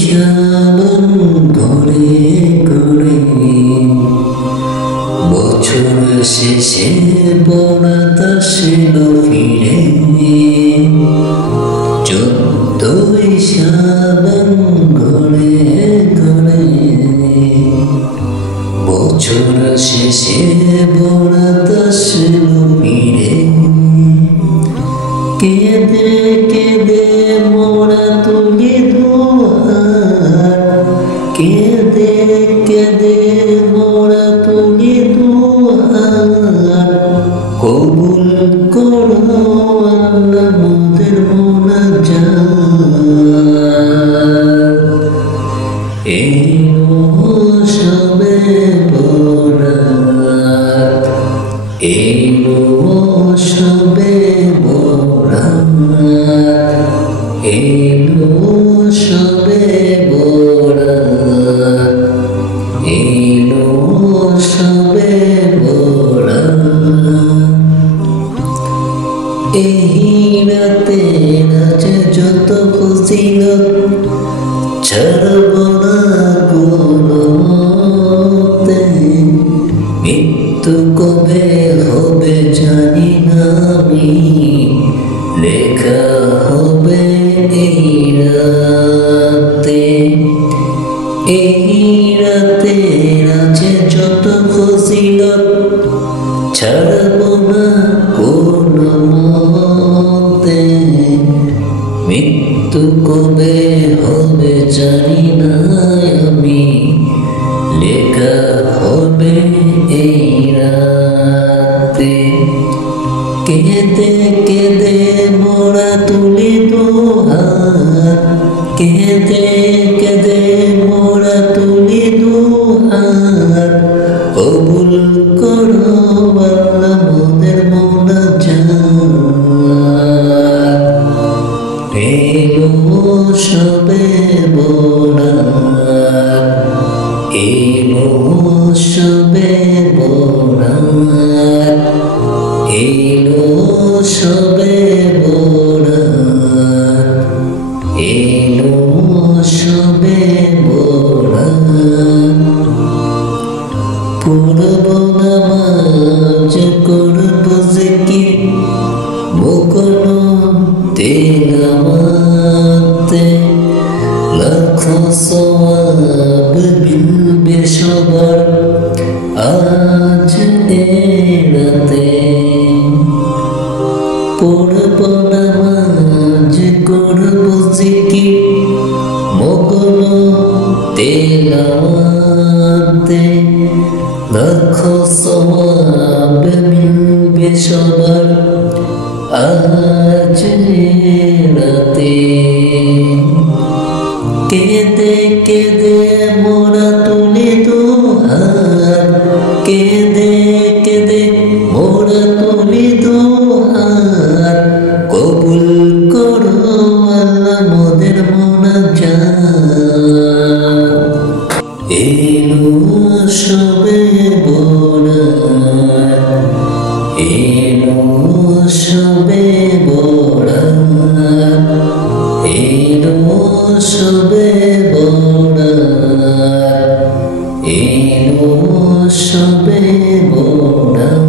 শ্রাবণ ঘরে ঘরে বছর শেষে বরাত আসলো ফিরে 14 শ্রাবণ ঘরে ঘরে বছর শেষে বরাত আসলো ফিরে কেঁদে কেঁদে মোরা তুলি দুহাত কেঁদে কেঁদে মোরা তুলি দুহাত কবুল করো আল্লাহ মোদের মুনাজাত এলো সবে বরাত এলো সবে বরাত এলো সবে বরাত এলো সবে বরাত এই রাতে আছে যত ফজিলত ছাড়ব না কোনোমতে মৃত্যু কবে হবে জানি না আমি লেখা হবে এই রাতে আছে যত ফজিলত ছাড়ব না কোনোমতে মৃত্যু কবে হবে জানি না আমি লেখা হবে এই রাতে কেঁদে কেঁদে মোরা তুলি দুহাত কেঁদে কেঁদে মোরা তুলি দুহাত কবুল করো আল্লাহ মোদের মুনাজাত এলো সবে বরাত এলো সবে বরাত এলো সবে বরাত এলো সবে বরাত পড়ব নামাজ করব জিকির মুকনো তেলাওয়াতে লাখো সওয়াব মিলবে সবার আজ রাতে পড়ব নামাজ করব জিকির মুকনো তেলাওয়াতে লাখো সওয়াব মিলবে সবার আজ রাতে কেঁদে কেঁদে মোরা তুলি দুহাত কেঁদে কেঁদে মোরা তুলি দুহাত কবুল করো আল্লাহ মোদের মুনাজাত এলো সবে বরাত এলো সবে বরাত এলো সবে বরাত এলো সবে বরাত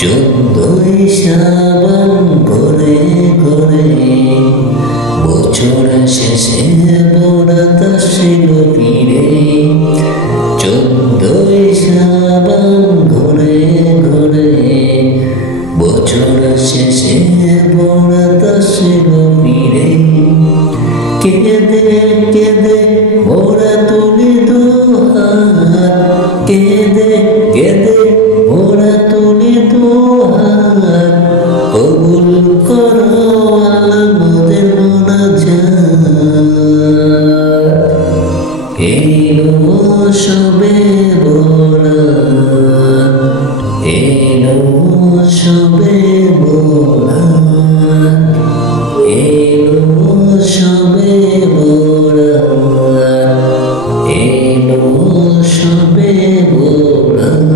14 শ্রাবণ ঘরে ঘরে বছর শেষে বরাত আসলো ফিরে 14 শ্রাবণ ঘরে ঘরে বছর শেষে বরাত আসলো ফিরে কেঁদে কেঁদে মোরা তুলি দুহাত কেঁদে কেঁদে মোরা তুলি দুহাত কবুল করো আল্লাহ মোদের মুনাজাত এলো সবে বরাত এলো সবে বরাত এলো সবে বরাত এলো সবে বরাত